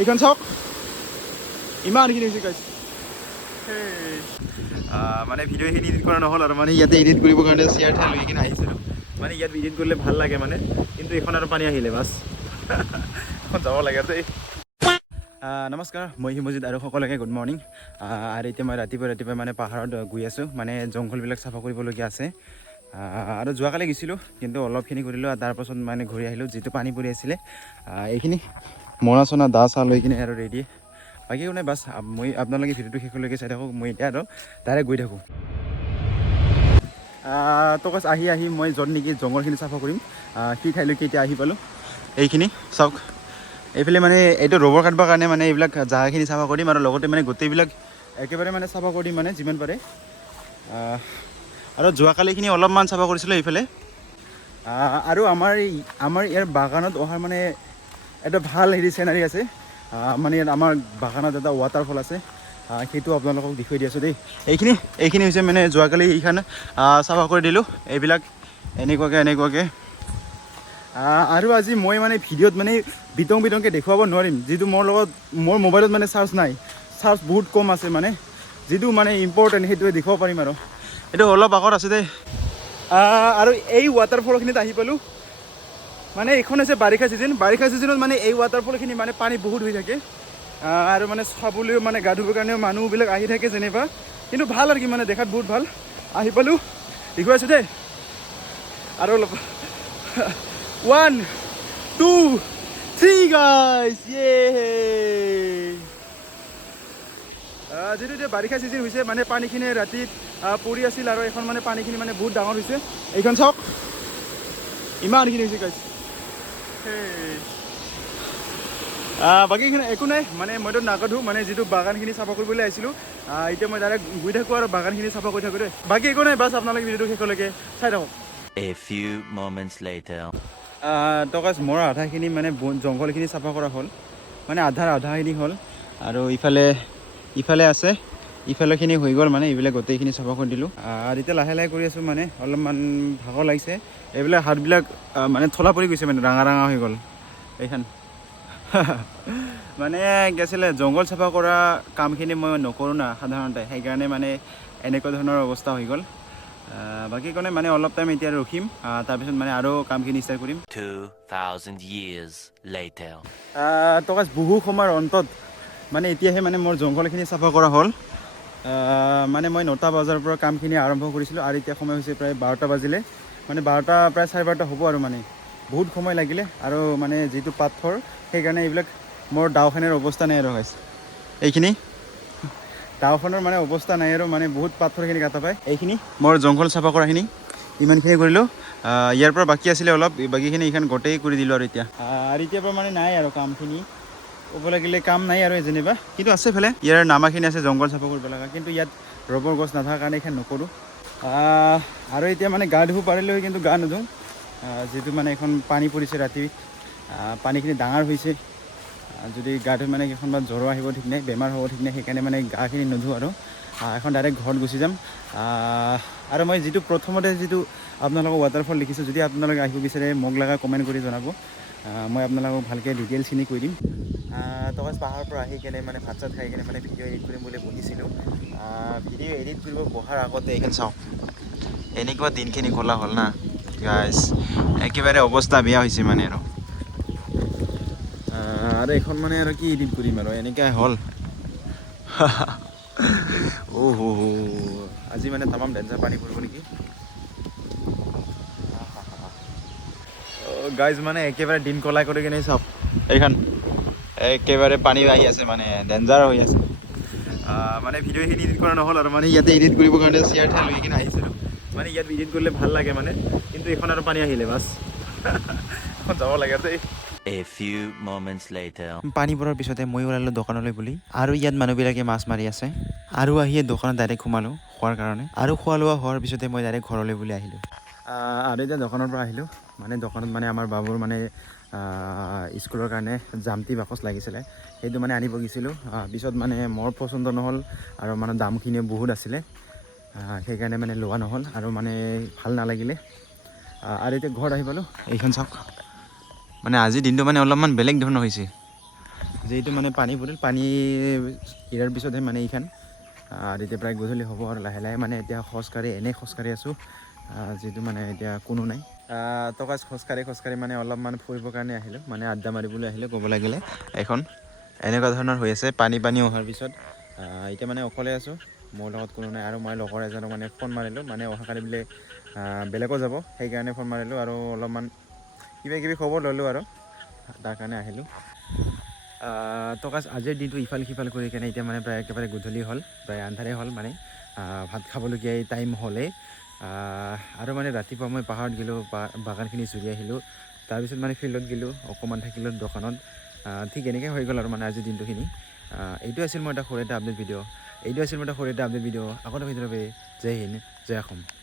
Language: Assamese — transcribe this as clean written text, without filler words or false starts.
এইখন চাওক ইমানখিনি হৈছে গাইছ মানে ভিডিঅ'খিনি এডিট কৰা নহ'ল আৰু মানে ইয়াতে এডিট কৰিবৰ কাৰণে চেয়াৰ ঠাই লৈ কিনে আহিছিলোঁ মানে ইয়াত এডিট কৰিলে ভাল লাগে মানে কিন্তু এইখন আৰু পানী আহিলে বাছ এখন যাব লাগে দেই নমস্কাৰ মই হিমজিত আৰু সকলোকে গুড মৰ্ণিং আৰু এতিয়া মই ৰাতিপুৱা মানে পাহাৰত গৈ আছোঁ মানে জংঘলবিলাক চাফা কৰিবলগীয়া আছে আৰু যোৱাকালি গৈছিলোঁ কিন্তু অলপখিনি কৰিলোঁ আৰু তাৰপাছত মানে ঘূৰি আহিলোঁ যিটো পানী পৰি আছিলে এইখিনি মৰা চনা দা চা লৈ কিনে আৰু ৰেডি বাকী একো নাই বাছ মই আপোনালোকে ভিডিঅ'টো শেষলৈকে চাই থাকক মই এতিয়া আৰু ডাইৰেক্ট গৈ থাকোঁ তো বাছ আহি মই য'ত নেকি জংঘলখিনি চাফা কৰিম সেই ঠাইলৈকে এতিয়া আহি পালোঁ এইখিনি চাওক এইফালে মানে এইটো ৰবৰ কাটিবৰ কাৰণে মানে এইবিলাক জাগাখিনি চাফা কৰিম আৰু লগতে মানে গোটেইবিলাক একেবাৰে মানে চাফা কৰিম মানে যিমান পাৰে আৰু যোৱাকালিখিনি অলপমান চাফা কৰিছিলোঁ এইফালে আৰু আমাৰ ইয়াৰ বাগানত অহাৰ মানে এটা ভাল হেৰি চিনাৰী আছে মানে ইয়াত আমাৰ বাগানত এটা ৱাটাৰফল আছে সেইটো আপোনালোকক দেখুৱাই দি আছোঁ দেই এইখিনি হৈছে মানে যোৱাকালি এইখন চাফা কৰি দিলোঁ এইবিলাক এনেকুৱাকৈ আৰু আজি মই মানে ভিডিঅ'ত মানে বিতংকৈ দেখুৱাব নোৱাৰিম যিটো মোৰ মোবাইলত মানে চাৰ্জ বহুত কম আছে মানে যিটো মানে ইম্পৰ্টেণ্ট সেইটোৱে দেখুৱাব পাৰিম আৰু এইটো অলপ আগত আছে দেই আৰু এই ৱাটাৰফলখিনিত আহি পালোঁ মানে এইখন হৈছে বাৰিষা ছিজনত মানে এই ৱাটাৰফলখিনি মানে পানী বহুত হৈ থাকে আৰু মানে চাবলৈও মানে গা ধুবৰ কাৰণেও মানুহবিলাক আহি থাকে যেনিবা কিন্তু ভাল আৰু কি মানে দেখাত বহুত ভাল আহি পালোঁ দেখুৱাইছোঁ দেই আৰু অলপ 1 2 3 গাইজ যিটো এতিয়া বাৰিষা ছিজন হৈছে মানে পানীখিনি ৰাতিত পৰি আছিল আৰু এখন মানে পানীখিনি মানে বহুত ডাঙৰ হৈছে এইখন চাওক ইমানখিনি হৈছে গাইজ বাকীখিনি একো নাই মানে মইতো নাকাধো মানে যিটো বাগানখিনি চাফা কৰিবলৈ আহিছিলোঁ এতিয়া মই ডাইৰেক্ট গৈ থাকোঁ আৰু বাগানখিনি চাফা কৰি থাকোঁ দেই বাকী একো নাই বাছ আপোনালোকে ভিডিঅ'টো শেষলৈকে চাই থাকক A few moments later. তো গাইজ মোৰ আধাখিনি মানে জংঘলখিনি চাফা কৰা হ'ল মানে আধাখিনি হ'ল আৰু ইফালে আছে ইফালেখিনি হৈ গ'ল মানে এইবিলাক গোটেইখিনি চাফা কৰি দিলোঁ আৰু এতিয়া লাহে কৰি আছোঁ মানে অলপমান ভাগৰ লাগিছে এইবিলাক হাতবিলাক মানে থলা পৰি গৈছে মানে ৰাঙা হৈ গ'ল এইখন মানে কি আছিলে জংঘল চাফা কৰা কামখিনি মই নকৰোঁ না সাধাৰণতে সেইকাৰণে মানে এনেকুৱা ধৰণৰ অৱস্থা হৈ গ'ল বাকী কোনে মানে অলপ টাইম এতিয়া ৰখিম তাৰপিছত মানে আৰু কামখিনি ষ্টাৰ্ট কৰিম 2000 years later. তো গাইজ বহু সময়ৰ অন্তত মানে এতিয়াহে মানে মোৰ জংঘলখিনি চাফা কৰা হ'ল মানে মই 9টা বজাৰ পৰা কামখিনি আৰম্ভ কৰিছিলোঁ আৰু এতিয়া সময় হৈছে প্ৰায় 12টা বাজিলে মানে 12টা প্ৰায় 12:30 হ'ব আৰু মানে বহুত সময় লাগিলে আৰু মানে যিটো পাথৰ সেইকাৰণে এইবিলাক মোৰ দাওখনৰ অৱস্থা নাই আৰু গাইজ এইখিনি দাওখনৰ মানে অৱস্থা নাই আৰু মানে বহুত পাথৰখিনি কাটা পায় এইখিনি মোৰ জংঘল চাফা কৰাখিনি ইমানখিনি কৰিলোঁ ইয়াৰ পৰা বাকী আছিলে অলপ বাকীখিনি এইখন গোটেই কৰি দিলোঁ আৰু এতিয়াৰ পৰা মানে নাই আৰু কামখিনি ক'ব লাগিলে কাম নাই আৰু যেনিবা কিন্তু আছে ফেলে ইয়াৰ নামাখিনি আছে জংঘল চাফা কৰিব লগা কিন্তু ইয়াত ৰবৰ গছ নাথাকাৰ কাৰণে এইখন নকৰোঁ আৰু এতিয়া মানে গা ধুব পাৰিলেও কিন্তু গা নুধুওঁ যিটো মানে এখন পানী পৰিছে ৰাতি পানীখিনি ডাঙৰ হৈছে যদি গা ধুই মানে কেইখনমান জ্বৰ আহিব ঠিক নাই বেমাৰ হ'ব ঠিক নাই সেইকাৰণে মানে গাখিনি নুধুওঁ আৰু এখন ডাইৰেক্ট ঘৰত গুচি যাম আৰু মই যিটো প্ৰথমতে যিটো আপোনালোকক ৱাটাৰফল দেখিছোঁ যদি আপোনালোকে আহিব বিচাৰে মোক লগা কমেণ্ট কৰি জনাব মই আপোনালোকক ভালকৈ ডিটেইলছখিনি কৈ দিম তো পাহাৰৰ পৰা আহি কেনে মানে ভাত চাত খাই কেনে মানে ভিডিঅ' এডিট কৰিম বুলি বহিছিলোঁ ভিডিঅ' এডিট কৰিব বহাৰ আগতে এইখন চাওক এনেকুৱা দিনখিনি খোলা হ'ল না গাইজ একেবাৰে অৱস্থা বেয়া হৈছে মানে আৰু এইখন মানে আৰু কি এডিট কৰিম আৰু এনেকৈ হ'ল আজি মানে তামাম ডেঞ্জাৰ পানী পৰিব নেকি গাইজ মানে একেবাৰে দিন কলাই কৰি কিনে চাওক এইখন একেবাৰে পানী আহি আছে মানে ডেঞ্জাৰ হৈ আছে মানে ভিডিঅ'খিনি এডিট কৰা নহ'ল আৰু মানে ইয়াতে এডিট কৰিবৰ কাৰণে চেয়াৰ ঠাই লৈ কিনে আহিছিলোঁ মানে ইয়াত এডিট কৰিলে ভাল লাগে মানে কিন্তু এইখন আৰু পানী আহিলে বাছ এখন যাব লাগে আৰু দেই A few moments later. পানী পৰাৰ পিছতে মই ওলালোঁ দোকানলৈ বুলি আৰু ইয়াত মানুহবিলাকে মাছ মাৰি আছে আৰু আহিয়ে দোকানত ডাইৰেক্ট সোমালোঁ খোৱাৰ কাৰণে আৰু খোৱা লোৱা হোৱাৰ পিছতে মই ডাইৰেক্ট ঘৰলৈ বুলি আহিলোঁ আৰু এতিয়া দোকানৰ পৰা আহিলোঁ মানে দোকানত মানে আমাৰ বাবুৰ মানে স্কুলৰ কাৰণে জামটি বাকচ লাগিছিলে সেইটো মানে আনিব গৈছিলোঁ পিছত মানে মোৰ পচন্দ নহ'ল আৰু মানে দামখিনিও বহুত আছিলে সেইকাৰণে মানে লোৱা নহ'ল আৰু মানে ভাল নালাগিলে আৰু এতিয়া ঘৰত আহি পালোঁ এইখন চাওক মানে আজিৰ দিনটো মানে অলপমান বেলেগ ধৰণৰ হৈছে যিহেতু মানে পানী পৰিল পানী এৰাৰ পিছতহে মানে এইখান আৰু এতিয়া প্ৰায় গধূলি হ'ব আৰু লাহে লাহে মানে এতিয়া এনেই খোজকাঢ়ি আছোঁ যিহেতু মানে এতিয়া কোনো নাই তো গাইজ খোজকাঢ়ি মানে অলপমান ফুৰিবৰ কাৰণে আহিলোঁ মানে আড্ডা মাৰিবলৈ আহিলোঁ ক'ব লাগিলে এখন এনেকুৱা ধৰণৰ হৈ আছে পানী অহাৰ পিছত এতিয়া মানে অকলে আছোঁ মোৰ লগত কোনো নাই আৰু মই লগৰ এজনক মানে ফোন মাৰিলোঁ মানে অহাকালি বোলে বেলেগো যাব সেইকাৰণে ফোন মাৰিলোঁ আৰু অলপমান কিবা খবৰ ল'লোঁ আৰু তাৰ কাৰণে আহিলোঁ তো গাইজ আজিৰ দিনটো ইফাল সিফাল কৰি কেনে এতিয়া মানে প্ৰায় একেবাৰে গধূলি হ'ল প্ৰায় আন্ধাৰে হ'ল মানে ভাত খাবলগীয়া টাইম হ'লেই আৰু মানে ৰাতিপুৱা মই পাহাৰত গ'লোঁ বাগানখিনি ঘূৰি আহিলোঁ তাৰপিছত মানে ফিল্ডত গ'লোঁ অকণমান থাকিলোঁ দোকানত ঠিক এনেকৈ হৈ গ'ল আৰু মানে আজিৰ দিনটোখিনি এইটো আছিল মোৰ এটা সৰু এটা আপডেট ভিডিঅ' আগতে ভিডিঅ' জয় হিন্দ জয় অসম